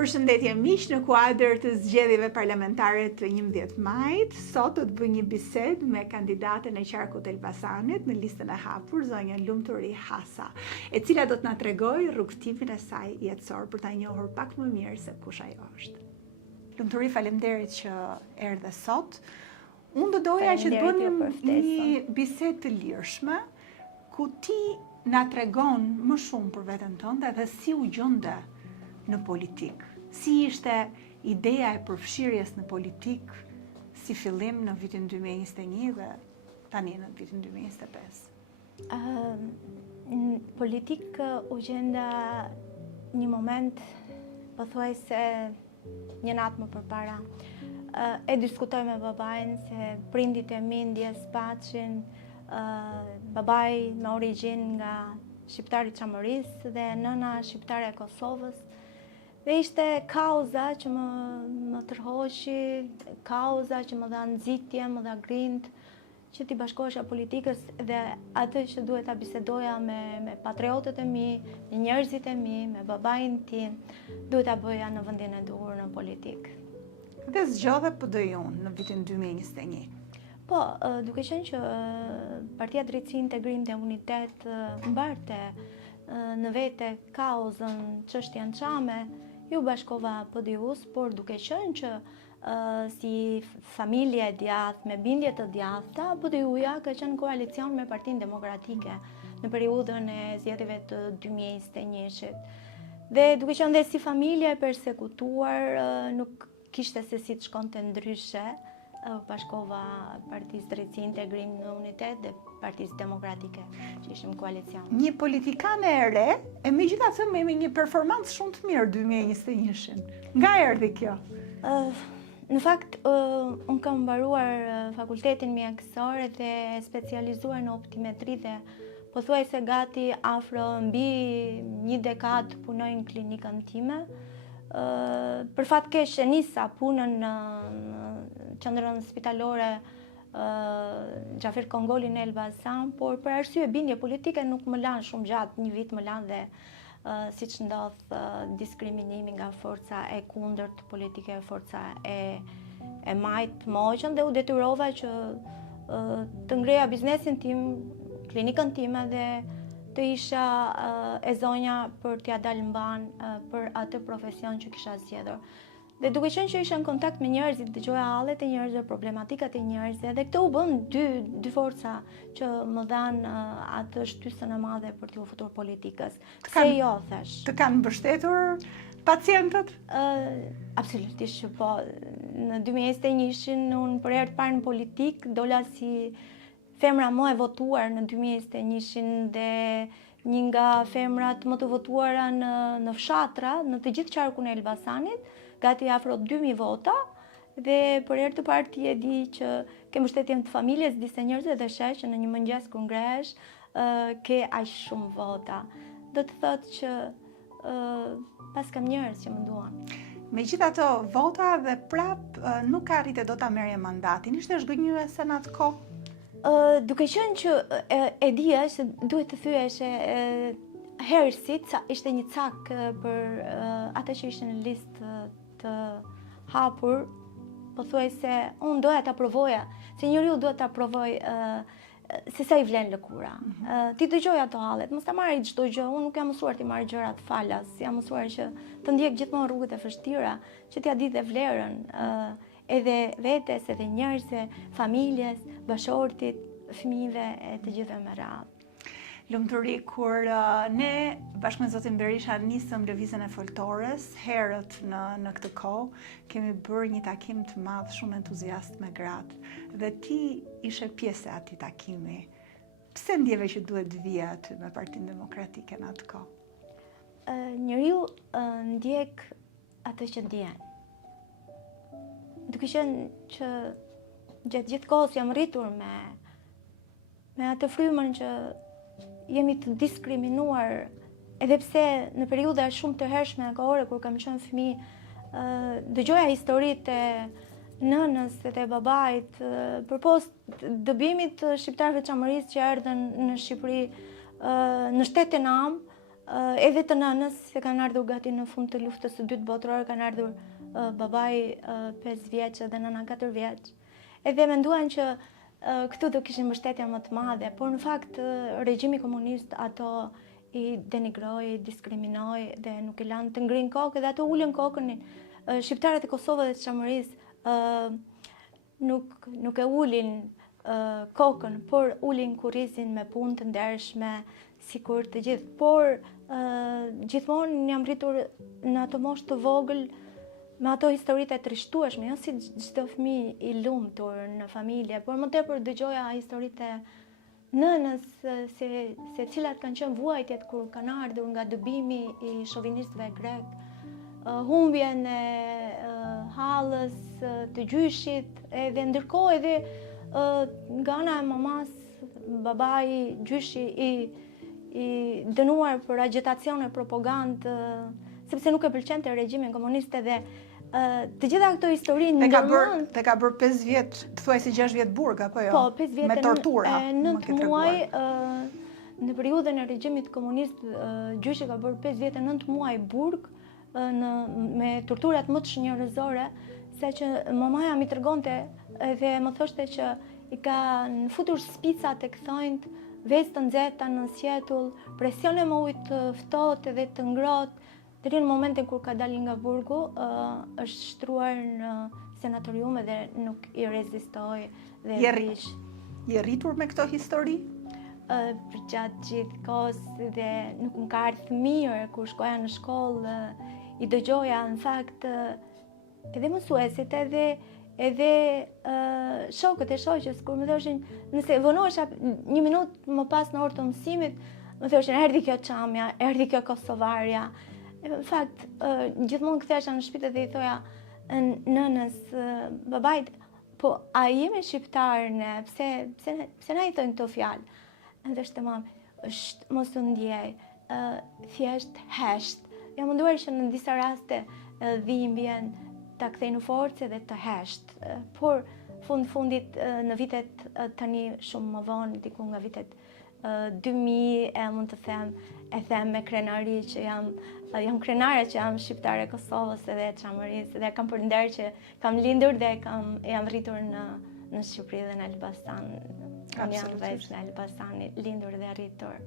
Përshëndetje miq, në kuadër të zgjedhjeve parlamentare të 11 majit, sot do të bëj një bisedë me kandidatën e qarkut Elbasanit në listën e hapur, zonjën Lumturi Hasa, e cila do të na tregojë rrugtimin e saj jetësor për ta njohur pak më mirë se kush ajo është. Lumturi, faleminderit që erdhe sot. Unë do doja që të bënim një bisedë të lirshme, ku ti na tregon më shumë për veten tënde dhe si u gjende në politikë. Si ishte ideja e përfshirjes në politikë si fillim në vitin 2021 dhe tani në vitin 2025? Në politikë u gjenda një moment, pothuajse një natë më përpara. E diskutoj me babain se prindit e mi ndjes paqin, babai me origjinë nga shqiptari Çamërisë dhe nëna shqiptare e Kosovës. Dhe ishte kauza që më tërhoqi, kauza që më dha nxitje, më dha grind, që t'i bashkohesha politikës dhe atë që duhet ta bisedoja me patriotët e mi, me njerëzit e mi, me babain tim, duhet ta bëja në vendin e duhur në politikë. Dhe zgjodhe PD-jun në vitin 2021. Po, duke qenë që Partia Drejtësi, Integrim dhe Unitet mbarte në vete kauzën çështjen Çame, ju bashkova PD-us, por duke qenë që si familje e djathtë, me bindje të djathta, PD-uja ka qenë koalicion me Partinë Demokratike në periudhën e zgjedhjeve të 2021-shit. Dhe duke qenë dhe si familje e persekutuar, nuk kishte se si të shkonte ndryshe, bashkova Partisë Drejtësi, Integrim dhe Unitet dhe Partisë Demokratike, që ishim koalicion. Një politikane e re, e megjithatë me një performancë shumë të mirë 2021-shin. Nga erdhi kjo? Në fakt, unë kam mbaruar fakultetin mjekësor dhe specializuar në optimetri dhe pothuajse gati afro mbi një dekadë punoj në klinikën time. Për fat keq e nisa punën në qendrën spitalore Xhafer Kongoli në Elbasan, por për arsye bindje politike nuk më lanë shumë gjatë, një vit më lanë dhe siç ndodh diskriminimi nga forca e kundërt politike, forca e majt moqën, dhe u detyrova që të ngreja biznesin tim, klinikën time dhe të isha e zonja për t'ja dalë mban për atë profesion që kisha zgjedhur. Dhe duke qenë që isha në kontakt me njerëzit, dëgjoja hallet e njerëzve, problematikat e njerëzve, dhe këtë u bën dy forca që më dhanë atë shtysën e madhe për t'u futur politikës. Se jo, thash. Të kanë mbështetur pacientët? Absolutisht që po. Në 2021-shin unë për herë të parë në politikë dola si femra më e votuar në 2021-shin dhe një nga femrat më të votuara në fshatra, në të gjithë qarkun e Elbasanit, gati afro 2000 vota, dhe për herë të parë ti e di që ke mbështetjen të familjes, disa njerëzve dhe sheh që në një mëngjes kur ngrehesh ke aq shumë vota. Do të thotë që pas kam njerëz që më duan. Megjithatë vota dhe prap nuk arrite dot ta merrje mandatin. Ishte zhgënjyese në atë kohë? Duke qenë që e dija se duhet të thyeshe herësit, ishte një cak për ata që ishte në listë të hapur, pothuajse unë doja ta provoja, se njeriu duhet ta provoj se sa i vlen lëkura. Ti dëgjoj ato hallet, mos ta marrë çdo gjë. Unë nuk jam mësuar ti marr gjërat falas, jam mësuar që të ndjek gjithmonë rrugët e vështira, që t'ja di dhe vlerën edhe vetes, edhe njerëzve, familjes, bashortit, fëmijëve e të gjithëve me radhë. Lumturi, kur ne bashkë me zotin Berisha nisëm lëvizjen e foltores, herët në këtë kohë, kemi bërë një takim të madh, shumë entuziast me gratë, dhe ti ishe pjesë e atij takimi. Pse ndjeve që duhet të vija aty me Partinë Demokratike në atë kohë? Njeriu ndjek atë që ndjen. Duke qenë që gjatë gjithë kohës jam rritur me atë frymën që jemi të diskriminuar, edhe pse në periudha shumë të hershme kohore kur kam qenë fëmijë, dëgjoja historitë e nënës dhe babait përpos dëbimit të shqiptarëve Çamërisë që erdhën në Shqipëri në shtetin Am, edhe të nënës, se kanë ardhur gati në fund të luftës së dytë botërore, kanë ardhur babai 5 vjeç dhe nëna 4 vjeç. Edhe menduan që këtu do kishin mbështetje më të madhe, por në fakt regjimi komunist ato i denigroi, i diskriminoi dhe nuk i lanë të ngrinë kokë dhe ato ulën kokën. Shqiptarët e Kosovës dhe të Çamërisë nuk e ulin kokën, por ulin kurrizin me punë të ndershme, sikur të gjithë. Por gjithmonë jam rritur në ato moshë të vogël me ato historitë e trishtueshme, jo si çdo fëmijë i lumtur në familje, por më tepër dëgjoja historitë e nënës se cilat kanë qenë vuajtjet kur kanë ardhur nga dëbimi i shovinistëve grek, humbjen e hallës, të gjyshit, edhe ndërkohë edhe nga ana e mamas, babai, gjyshi i dënuar për agitacion e propagandë, sepse nuk e pëlqente regjimin komunist dhe të gjitha këto histori ndërmend. Dhe ka bërë 5 vjet, thuajse 6 vjet burg apo jo? Po, 5 vjet me tortura. 9 muaj në periudhën e regjimit komunist, gjyshi ka bërë 5 vjet e 9 muaj burg me torturat më të shnjërëzore, se që mamaja mi tregonte dhe më thoshte që i kanë futur spica tek thonjt, vesë të nxehta në sjetull, presione me ujë të ftohtë dhe të ngrohtë. Deri në momentin kur ka dalë nga burgu, është shtruar në sanatorium dhe nuk i rezistoi dhe rish. Je rritur me këto histori? Për gjatë gjithë kohës dhe nuk më ka ardhur mirë kur shkoja në shkollë, i dëgjoja në fakt edhe mësuesit edhe shokët e shoqës kur më thoshin, nëse vonohesha 1 minutë më pas në orë të mësimit, më thoshin erdhi kjo çamja, erdhi kjo kosovarja. Në fakt, gjithmonë kthehesha në shtëpi dhe i thoja nënës, babait, po a jemi shqiptarë ne, pse na i thojnë këto fjalë? Edhe ishte mami, mos u ndjej, thjesht hesht. Jam munduar që në disa raste dhimbjen ta kthej në forcë dhe të hesht. Por fundit në vitet tani shumë më vonë, diku nga vitet 2000, mund të them, e them me krenari që jam krenare që jam shqiptare e Kosovës edhe e Çamërisë dhe kam përnder që kam lindur dhe jam rritur në Shqipëri dhe në Elbasan. Kam janë vajzë në Elbasan, lindur dhe rritur.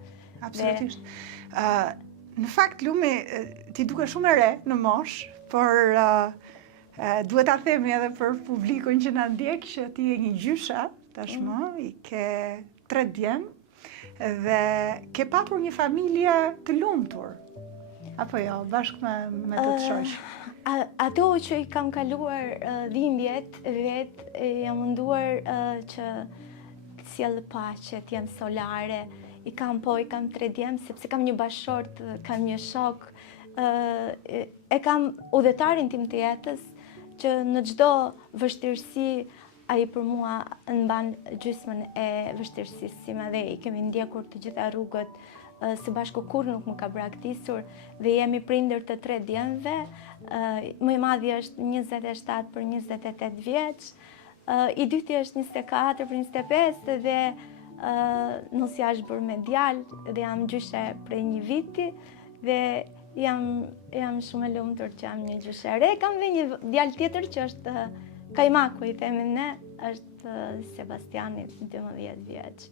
Absolutisht. Në fakt, Lumi, ti duke shumë e re në mosh, por duhet ta themi edhe për publikun që na ndjek që ti je një gjysha tashmë, i ke 3 djem dhe ke patur një familje të lumtur. Apo jo, bashkë me të shoq. Ato që i kam kaluar dhimbjet vetë, jam munduar që të sjell paqe, të jem solare. I kam 3 djem, sepse kam një bashkëshort, kam një shok. E kam udhëtarin tim të jetës, që në çdo vështirësi ai për mua mban gjysmën e vështirësisë sime dhe i kemi ndjekur të gjitha rrugët së bashku, kur nuk më ka braktisur dhe jemi prindër të 3 djemve. Më i madhi është 27 për 28 vjeç, i dyti është 24 për 25 dhe nusja është bërë me djalë dhe jam gjyshe prej 1 viti dhe jam shumë e lumtur që jam një gjyshe re. Kam dhe një djalë tjetër që është Kajmaku, i themi ne, është Sebastiani, 12 vjeç.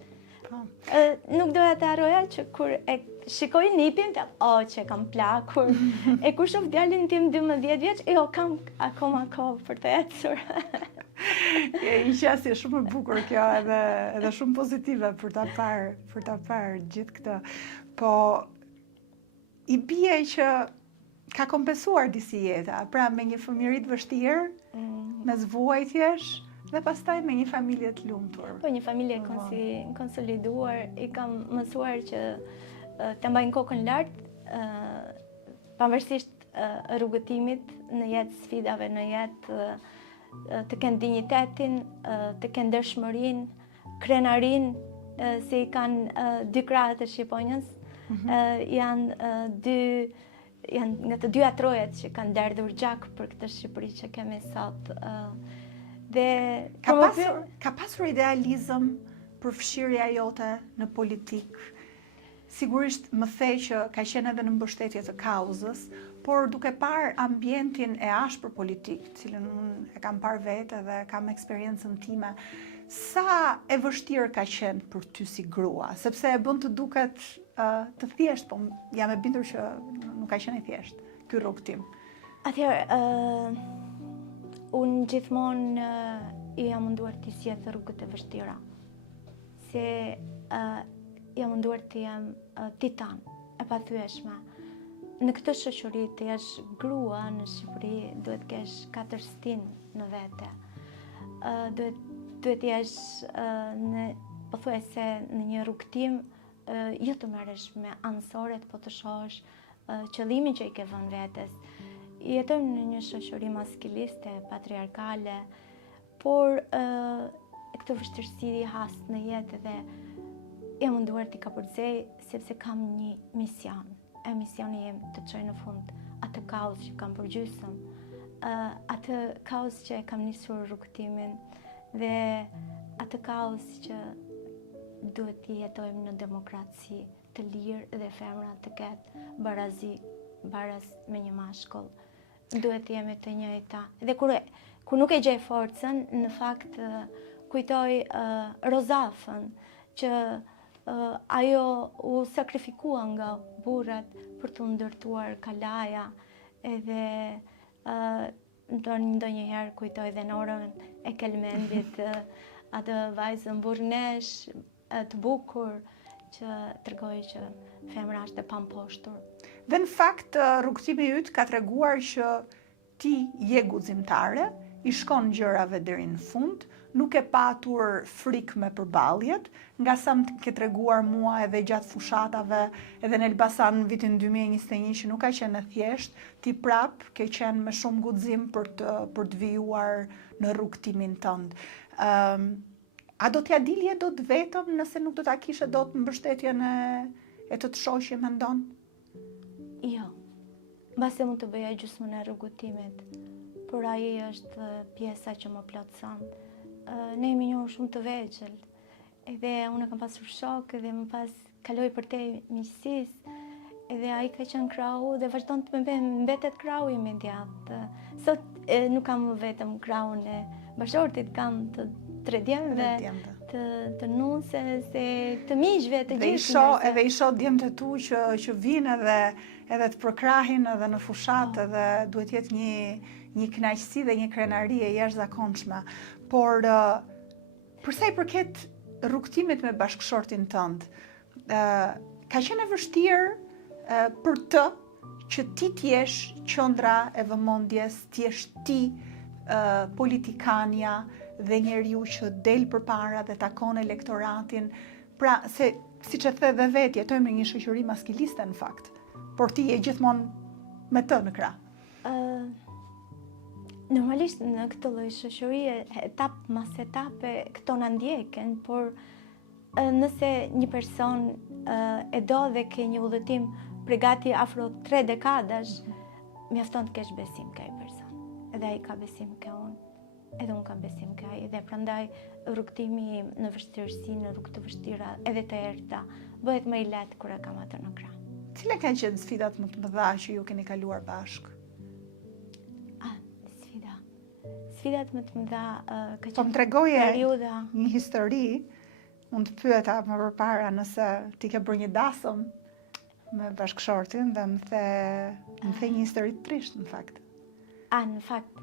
Nuk doja të harroja që kur e shikoj nipin, që kam plakur. E kur shoh djalin tim 12 vjeç, jo, kam akoma kohë për të ecur. I qasje shumë e bukur kjo edhe shumë pozitive për ta parë gjithë këtë. Po i bie që ka kompensuar disi jeta, pra me një fëmijëri të vështirë, me zvuajtjesh, dhe pastaj me një familje të lumtur. Po, një familje konsoliduar, i kam mësuar që të mbajnë kokën lart, pavarësisht rrugëtimit në jetë, sfidave në jetë, të kenë dignitetin, të kenë ndershmërinë, krenarinë, se i kanë 2 krahët e shqiponjës, janë nga të 2 trojet që kanë derdhur gjak për këtë Shqipëri që kemi sot. Ka pasur idealizëm për fshirja jote në politikë, sigurisht më the që ka qenë edhe në mbështetje të kauzës, por duke parë ambientin e ashpër politik, cilën unë e kam parë vetë dhe kam eksperiencën time, sa e vështirë ka qenë për ty si grua, sepse e bën të duket të thjesht, po jam e bindur që nuk ka qenë e thjesht ky rrugtim. Atëherë, unë gjithmonë i jam munduar të sjell rrugët e vështira. Se jam munduar të jem titan, e pathyeshme. Në këtë shoqëri të jesh grua në Shqipëri duhet kesh 4 stinë në vete. Duhet jesh pothuajse në një rrugtim jo të merresh me anësoret, po të shohësh qëllimin që i ke vënë vetes. Jetojmë në një shoqëri maskiliste, patriarkale, por këtë vështirësi has në jetë dhe jam munduar t'i kapërcej sepse kam një mision. E misioni jem të çoj në fund atë kaos që kam përgjysëm, atë kaos që e kam nisur rrugtimin dhe atë kaos që duhet të jetojmë në demokraci të lirë dhe femra të ketë baraz me një mashkull. Duhet të jemi të njëjta. Dhe kur nuk e gjej forcën, në fakt kujtoj Rozafën që ajo u sakrifikua nga burrat për të ndërtuar kalaja, edhe ndonjëherë kujtoj dhe Norën e Kelmendit, atë vajzën burnesh, të bukur, që tregoi që femra është e pamposhtur. Dhe në fakt, rrugtimi yt ka treguar që ti je guximtare, i shkon gjërave deri në fund, nuk e patur frikë me përballjet, nga sa më ke treguar mua edhe gjatë fushatave, edhe në Elbasan në vitin 2021 që nuk ka qenë e thjesht, ti prap ke qenë me shumë guxim për të vijuar në rrugtimin tënd. A do t'ja dilje dot vetëm nëse nuk do ta kishe dot mbështetjen e të shoqe mendon? Jo. Mbase mund të bëja gjysmën e rrugëtimit, por ai është pjesa që më plotson. Ne jemi njohur shumë të vegjël, edhe unë kam pasur shok dhe më pas kaloi përtej miqësisë, edhe ai ka qenë krau dhe vazhdon të mbetet krau imediat. Sot nuk kam vetëm kraun e bashortit, kam të 3 djemve, të nusës, të miqve, të gjithë. Edhe i shoh djemtë e tu që vinë edhe të përkrahin edhe në fushat, edhe duhet jetë një kënaqësi dhe një krenari e jashtëzakonshme. Por përsa i përket rrugtimit me bashkëshortin tënd, ka qenë e vështirë për të që ti t'jesh qendra e vëmendjes, t'jesh ti politikania dhe njeriu që del përpara dhe takon elektoratin. Pra, se siç e the dhe vetë, jetojmë në një shoqëri maskiliste në fakt, por ti je gjithmonë me të në krah. Normalisht në këtë lloj shoqërie, etap mas etape, këto na ndjeken, por nëse një person e do dhe ke një udhëtim për gati afro 3 dekadash, mjafton të kesh besim ke ai person. Edhe ai ka besim ke unë, edhe unë kam besim ke ai, dhe prandaj rrugtimi në vështirësi, në rrugë të vështira, edhe të errta, bëhet më i lehtë kur e kam atë në krah. Cila kanë qenë sfidat më të mëdha që ju keni kaluar bashkë? Sfidat më të mëdha ka qenë po më tregoje periudha. Një histori, unë të pyeta më përpara nëse ti ke bërë një dasëm me bashkëshortin dhe më the një histori të trisht në fakt. Në fakt,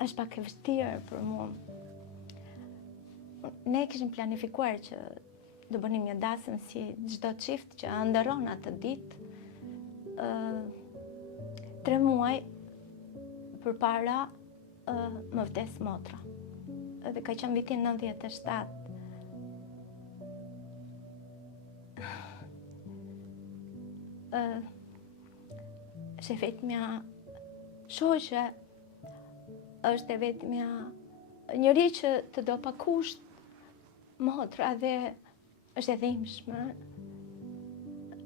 është pak e vështirë për mua. Ne kishim planifikuar që do bënim një dasëm si çdo çift që ndëron atë ditë. 3 muaj përpara më vdes motra. Dhe ka qenë vitin 97. Është vetmja shoqe, është vetmja njëri që të do pa kusht motra dhe është e dhimbshme.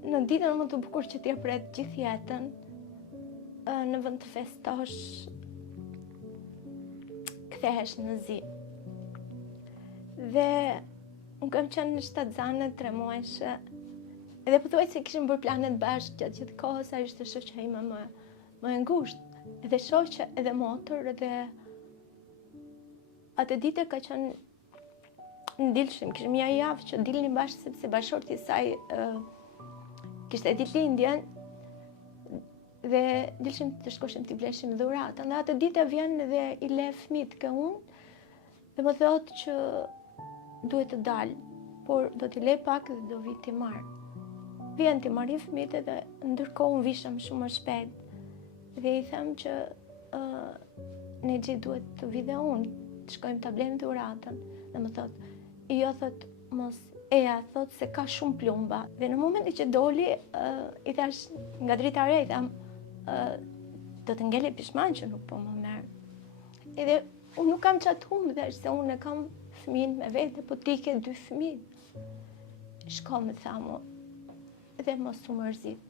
Në ditën më të bukur që t'ja pret gjithë jetën, në vend të festosh, kthehesh në zi. Dhe unë kam qenë në shtatzane 3 muajshe, edhe pothuajse kishim bërë planet bashkë gjatë gjithë kohës, ajo ishte shoqja ime më e ngushtë, edhe shoqe, edhe motër, edhe atë ditë ka qenë ndilshëm, kishim një javë që dilnim bashkë sepse bashorti i saj kishte ditëlindjen dhe dilshim të shkoshim t'i bleshim dhuratë. Dhe atë ditë vjen dhe i le fëmijët ke unë dhe më thotë që duhet të dalë, por do t'i le pak dhe do vi t'i marr. Vjen t'i marrin fëmijët dhe ndërkohë unë vishëm shumë më shpejt. Dhe i them që ne gjithë duhet të vi dhe unë, të shkojmë t'a blejmë dhuratën. Dhe më thotë, jo thotë, mos eja, thotë se ka shumë plumba. Dhe në momentin që doli, i thash nga drita re, i tham, do të ngele pishman që nuk po më merr. Edhe unë nuk kam qatë humbë dhe se unë e kam fëmijën me vete, po ti ke 2 fëmijë. Shko me thamu, dhe mos u mërzit.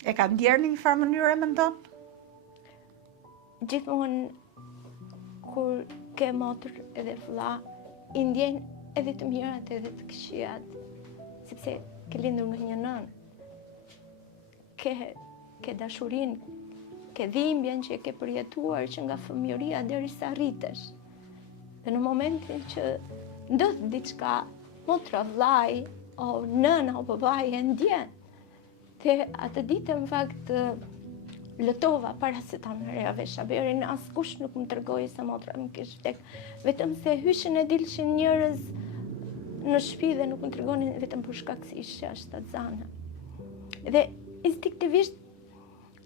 E ka ndjerë në një farë mënyrë e mendon? Gjithmonë kur ke motër edhe vëlla, i ndjen edhe të mirat edhe të këqijat, sepse ke lindur nga një nënë. Ke dashurin, ke dhimbjen që e ke përjetuar që nga fëmijëria derisa rritesh. Dhe në momentin që ndodh diçka, motra, vllai, o nëna, o babai e ndjen. Dhe atë ditë në fakt lëtova para se ta merreja vesh Shaberin, askush nuk më tregoi se motra më kishte vdek, vetëm se hyshin e dilshin njerëz në shtëpi dhe nuk më tregonin vetëm për shkak se ishte shtatzane. Dhe instinktivisht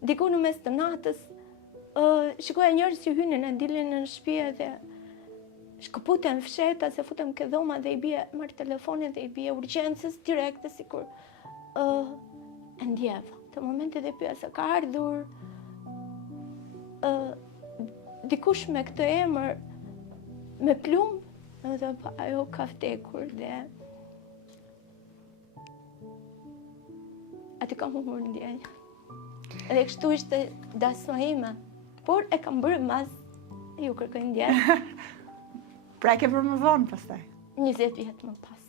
diku në mes të natës shikoja njerëz që hynin e dilnin në shtëpi dhe shkëputen fsheta se futëm ke dhoma dhe i bie marr telefonin dhe i bie urgjencës direkte sikur e ndjeva. Të momentit dhe pyet se ka ardhur dikush me këtë emër me plumb, dhe ajo ka vdekur dhe aty kam humbur ndjenja. Edhe kështu ishte dasma ime, por e kam bërë mas ju kërkoj ndjenjë. Pra e ke bërë më vonë pastaj? 20 vjet më pas.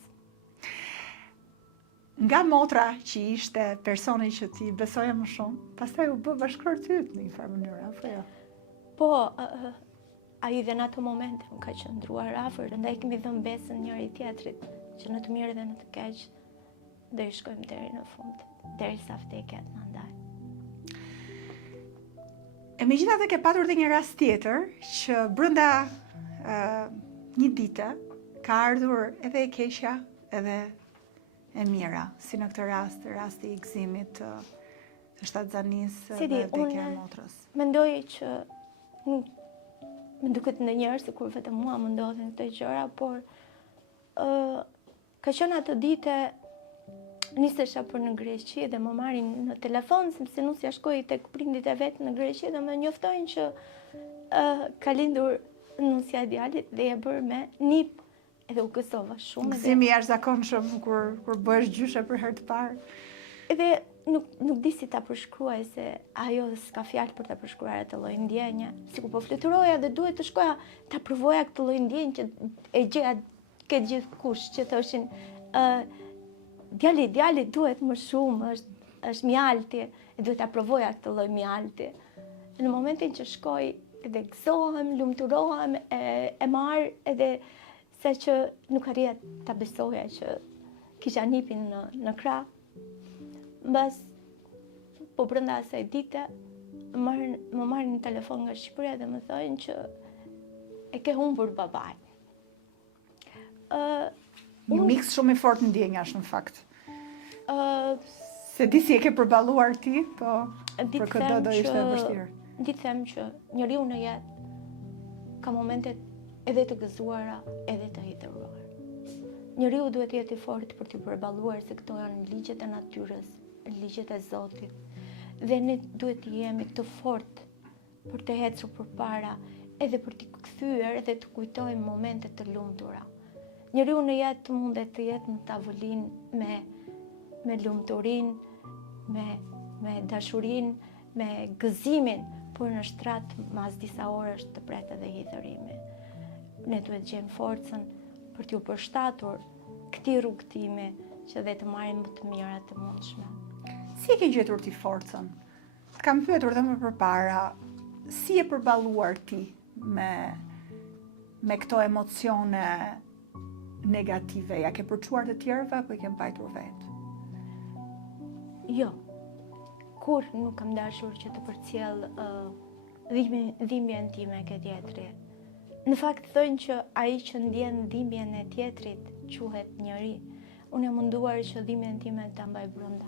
Nga motra që ishte personi që ti besoja më shumë, pastaj u bë bashkëkor tyt në një farë mënyrë, apo jo? Po, ai dhe në ato momente më ka qëndruar afër, ndaj kemi dhënë besën njëri tjetrit, që në të mirë dhe në të keq do i shkojmë deri në fund, derisa vdekja të na ndaj. E megjithatë ke patur edhe një rast tjetër që brenda një dite ka ardhur edhe e keqja edhe e mira, si në këtë rasti i gëzimit të shtatzanisë dhe vdekja e motrës. Mendoj që më duket ndonjëherë sikur vetëm mua më ndodhin këto gjëra, por ka qenë atë ditë nisesha për në Greqi dhe më marrin në telefon sepse nusja shkoi tek prindit e vet në Greqi dhe më njoftojnë që ka lindur nusja e djalit dhe e bërë me nip. Edhe u gëzova shumë. Gëzimi jashtëzakonshëm kur bëhesh gjyshe për herë të parë. Edhe nuk di si ta përshkruaj se ajo s'ka fjalë për ta përshkruar atë lloj ndjenje. Sikur po fluturoja dhe duhet të shkoja ta provoja këtë lloj ndjenje që e gjeja ke gjithkush që thoshin djali duhet më shumë, është mjalti, e duhet ta provoja këtë lloj mjalti. Në momentin që shkoj edhe gëzohem, lumturohem, e marr edhe se që nuk arrija ta besoja që kisha nipin në krah. Mbas, po brenda asaj dite, më marrin në telefon nga Shqipëria dhe më thojnë që e ke humbur babain. Një miks shumë i fortë ndjenjash në fakt. Se di si e ke përballuar ti, po për këtë do ishte e vështirë. Di them që njeriu në jetë ka momentet edhe të gëzuara, edhe të hidhuruar. Njeriu duhet të jetë i fortë për të përballuar se këto janë ligjet e natyrës, ligjet e Zotit. Dhe ne duhet të jemi të fortë për të ecur përpara, edhe për të kthyer dhe të kujtojmë momentet të lumtura. Njeriu në jetë mundet të jetë në tavolinë me lumturinë, me dashurinë, me gëzimin, por në shtrat mas disa orësh të pret edhe hidhërimi. Ne duhet gjejmë forcën për t'ju përshtatur këtij rrugtimi që dhe të marrim më të mirat të mundshme. Si e ke gjetur ti forcën? Të kam pyetur edhe më përpara, si e përballuar ti me këto emocione negative? Ja ke përçuar të tjerëve apo i ke mbajtur vetë? Jo, kur nuk kam dashur që të përcjell dhimbjen time ke tjetri. Në fakt thënë që ai që ndjen dhimbjen e tjetrit quhet njeri. Unë jam munduar që dhimbjen time ta mbaj brenda.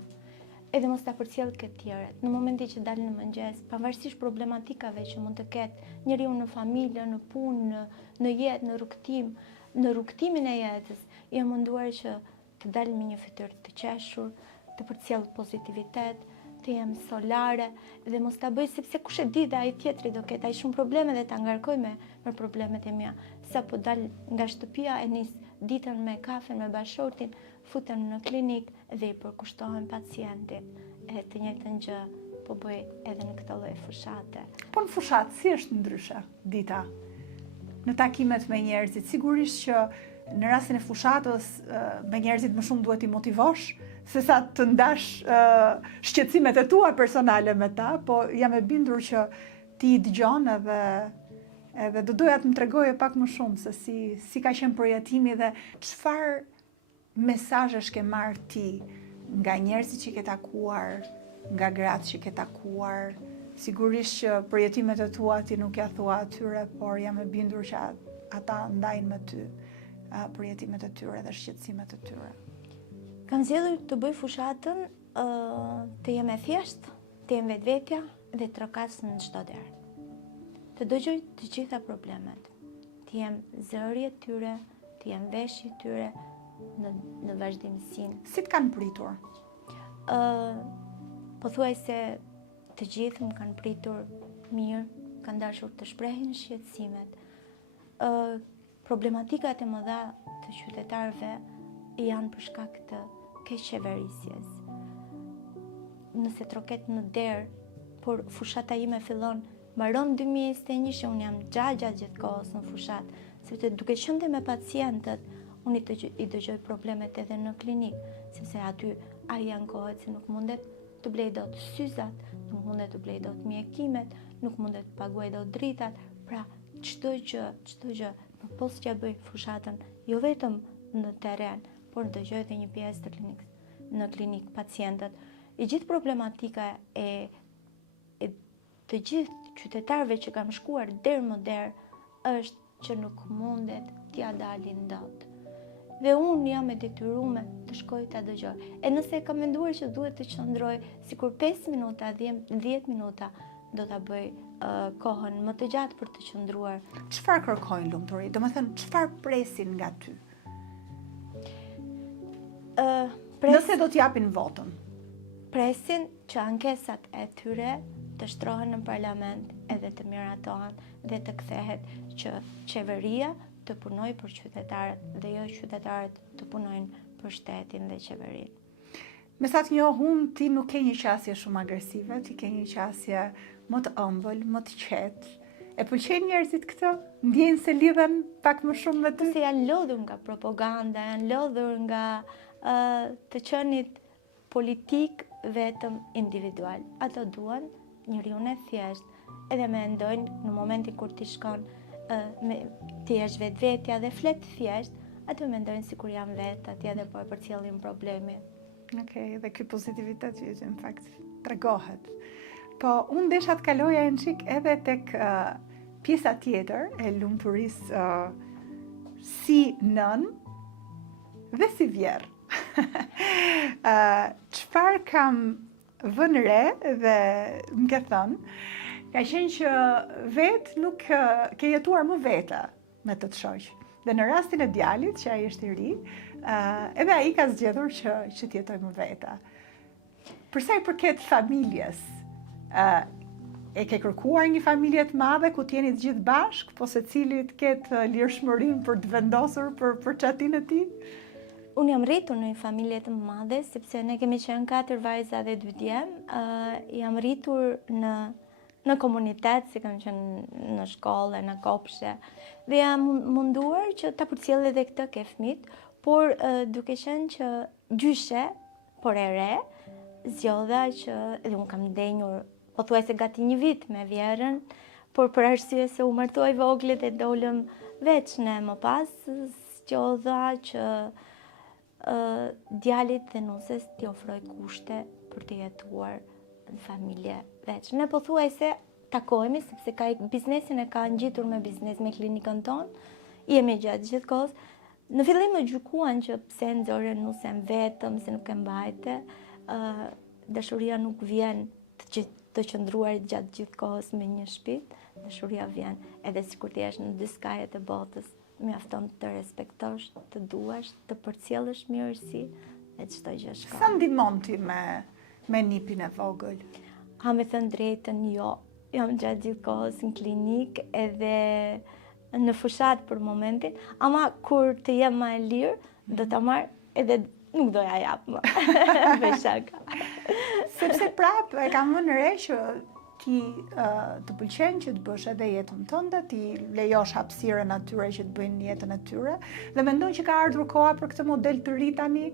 Edhe mos ta përcjell këtë tjerët. Në momentin që dal në mëngjes, pavarësisht problematikave që mund të ketë njeriu në familje, në punë, në jetë, në rrugtimin e jetës, jam munduar që të dal me një fytyrë të qeshur, të përcjell pozitivitet, të jem solare dhe mos ta bëj sepse kush e di dhe ai tjetri do ketë ai shumë probleme dhe ta ngarkoj me problemet e mia. Sa po dal nga shtëpia e nis ditën me kafen me bashortin, futem në klinik dhe i përkushtohem pacientit. E të njëjtën gjë po bëj edhe në këtë lloj fushate. Po në fushat, si është ndryshe dita? Në takimet me njerëzit, sigurisht që në rastin e fushatës me njerëzit më shumë duhet i motivosh, se sa të ndash shqetësimet e tua personale me ta, po jam e bindur që ti i dëgjon edhe do doja të më tregoje pak më shumë se si ka qenë përjetimi dhe çfarë mesazhesh ke marrë ti nga njerëzit që ke takuar, nga gratë që ke takuar. Sigurisht që përjetimet e tua ti nuk ja thua atyre, por jam e bindur që ata ndajnë me ty përjetimet e tyre dhe shqetësimet e tyre. Kam zgjedhur të bëj fushatën të jem e thjeshtë, të jem vetvetja dhe të trokas në çdo derë. Të dëgjoj të gjitha problemet, të jem zëri e tyre, të jem veshji i tyre në vazhdimsinë. Si të kanë pritur? Pothuajse të gjithë më kanë pritur mirë, kanë dashur të shprehin shqetësimet. Problematikat e mëdha të qytetarëve janë për shkak të keqeverisjes. Nëse troket në derë, por fushata ime fillon mbaron 2021 që unë jam gjatë kohës në fushat, sepse duke qenë me pacientët, unë i dëgjoj problemet edhe në klinik, sepse aty ai janë kohët se nuk mundet të blej dot syzat, nuk mundet të blej dot mjekimet, nuk mundet të paguaj dot dritat, pra çdo gjë, në post që bëj fushatën, jo vetëm në teren, por dëgjoj edhe një pjesë të në klinik pacientët. I gjithë problematika e të gjithë qytetarëve që kam shkuar derë më derë është që nuk mundet t'ja dalin dot. Dhe unë jam e detyruar të shkoj ta dëgjoj. E nëse kam menduar që duhet të qëndroj sikur 5 minuta, 10 minuta, do ta bëj kohën më të gjatë për të qëndruar. Çfarë kërkojnë lumturi? Domethënë, çfarë presin nga ty? Nëse do t'japin votën. Presin që ankesat e tyre të shtrohen në parlament edhe të miratohen dhe të kthehet që qeveria të punojë për qytetarët dhe jo qytetarët të punojnë për shtetin dhe qeverinë. Me sa të njoh unë, ti nuk ke një qasje shumë agresive, ti ke një qasje më të ëmbël, më të qetë. E pëlqejnë njerëzit këtë? Ndjejnë se lidhen pak më shumë me ty? Se janë lodhur nga propaganda, janë lodhur nga të qenit politik vetëm individual. Ato duan njeriu e thjesht edhe mendojnë në momentin kur ti shkon ti jesh vetvetja dhe flet thjesht, ato mendojnë sikur janë vetë atje dhe po e përcjellin problemin. Okej, dhe ky pozitivitet që në fakt tregohet. Po unë desha të kaloja një çik edhe tek pjesa tjetër e lumturisë si nën dhe si vjerë. Çfarë kam vënë re dhe më ke thënë, ka qenë që vetë nuk ke jetuar më vete me të shoq. Dhe në rastin e djalit, që ai është i ri, edhe ai ka zgjedhur që të jetoj më vete. Për sa i përket familjes, e ke kërkuar një familje të madhe ku t'jeni të gjithë bashkë, po secili të ketë lirshmërinë për të vendosur për çatin e tij? Unë jam rritur në një familje të madhe, sepse ne kemi qenë 4 vajza dhe 2 djem. Jam rritur në në komunitet, si kam qenë në shkollë, në kopshe, dhe jam munduar që ta përcjell edhe këtë ke fëmit, por duke qenë që gjyshe, por e re, zgjodha që edhe unë kam ndenjur pothuajse gati 1 vit me vjerën, por për arsye se u martoj voglit e dolëm veç ne më pas, zgjodha që djalit dhe nusës t'i ofroj kushte për të jetuar në familje veç. Ne pothuajse takohemi sepse biznesin e ka ngjitur me biznes me klinikën tonë, jemi gjatë gjithë kohës. Në fillim më gjykuan që pse nxorë nusën vetëm, se nuk e mbajte, dashuria nuk vjen të qëndruar gjatë gjithë kohës me një shtëpi, dashuria vjen edhe sikur të jesh në dy skajet e botës, mjafton të respektosh, të duash, të përcjellësh mirësi e çdo gjë shkon. Sa ndihmon ti me nipin e vogël? Ha me thënë drejtën, jo. Jam gjatë gjithë kohës në klinik edhe në fushat për momentin, ama kur të jem më e lirë, do ta marr edhe nuk doja jap më. Beshaka. Sepse prapë e kam vënë re që ti të pëlqen që të bësh edhe jetën tënde, ti lejosh hapësirën atyre që të bëjnë jetën e tyre, dhe mendoj që ka ardhur koha për këtë model të ri tani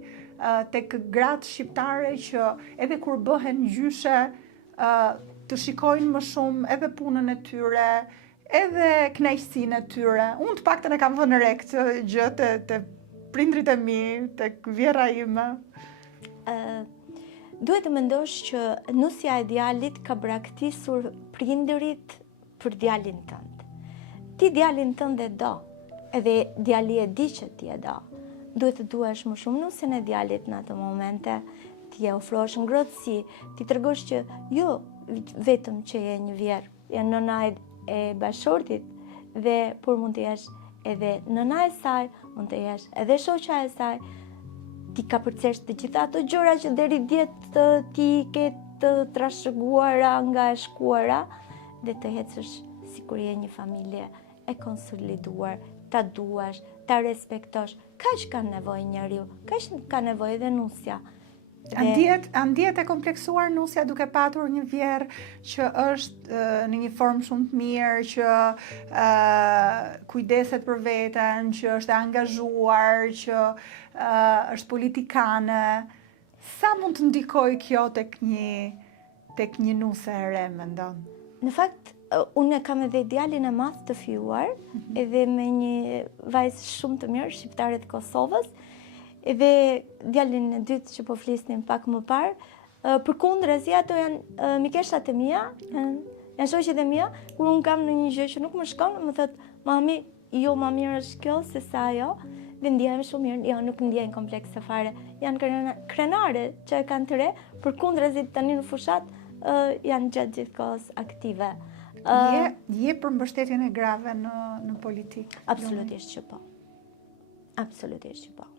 tek gratë shqiptare që edhe kur bëhen gjyshe të shikojnë më shumë edhe punën e tyre, edhe kënaqësinë e tyre. Unë të paktën e kam vënë re këtë gjë te prindrit e mi, tek vjera ime. Duhet të mendosh që nusja e djalit ka braktisur prindërit për djalin tënd. Ti djalin tënd e do, edhe djali e di që ti e do. Duhet të duash më shumë nusën e djalit në ato momente, ti e ofrosh ngrohtësi, ti tregosh që jo vetëm që je një vjerë, je nëna e bashortit, dhe por mund të jesh edhe nëna e saj, mund të jesh edhe shoqja e saj, ti ka përcesh të gjitha ato gjëra që deri djetë ti ke të trashëguara nga e shkuara, dhe të ecësh sikur je një familje e konsoliduar, ta duash, ta respektosh. Kaq ka nevojë njeriu, kaq ka nevojë edhe nusja. Andjet e kompleksuar nusja duke patur një vjerë që është në një formë shumë të mirë, që kujdeset për veten, që është angazhuar, që është politikane. Sa mund të ndikojë kjo tek një nuse e re, mendon? Në fakt, unë kam edhe djalin e madh të fjuar, edhe me një vajzë shumë të mirë, shqiptare të Kosovës, edhe djalin e dytë që po flisnim pak më parë. Përkundrazi, ato janë mikeshat e mia, janë shoqet e mia, kur unë kam në një gjë që nuk më shkon, më thotë, mami, jo më mirë është kjo se sa ajo, dhe ndjehem shumë mirë, jo nuk ndjejnë komplekse fare, janë krenare që e kanë të re, përkundrazi tani në fushat janë gjatë gjithë kohës aktive. Je për mbështetjen e grave në politikë? Absolutisht që po. Absolutisht që po.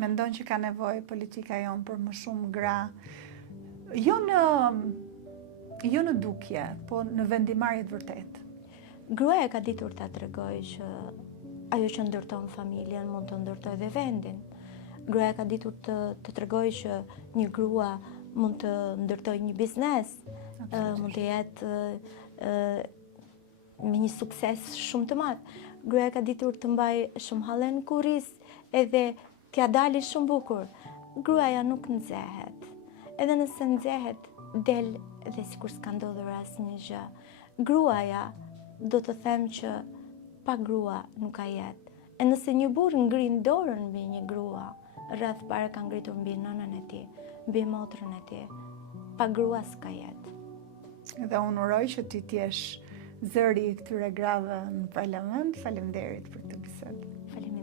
Mendon që ka nevojë politika jonë për më shumë gra, jo në dukje, po në vendimarrje të vërtetë. Gruaja ka ditur ta tregojë që ajo që ndërton familjen mund të ndërtojë dhe vendin. Gruaja ka ditur të tregojë që një grua mund të ndërtojë një biznes, mund të jetë me një sukses shumë të madh. Gruaja ka ditur të mbajë shumë hallen kurris, edhe t'ja dali shumë bukur. Gruaja nuk nxehet. Edhe nëse nxehet, del dhe sikur s'ka ndodhur asnjë gjë. Gruaja, do të them që pa grua nuk ka jetë. E nëse një burr ngrin dorën mbi një grua, rreth para ka ngritur mbi nënën e tij, mbi motrën e tij. Pa grua s'ka jetë. Dhe unë uroj që ti t'jesh zëri i këtyre grave në parlament. Faleminderit për këtë bisedë. Faleminderit.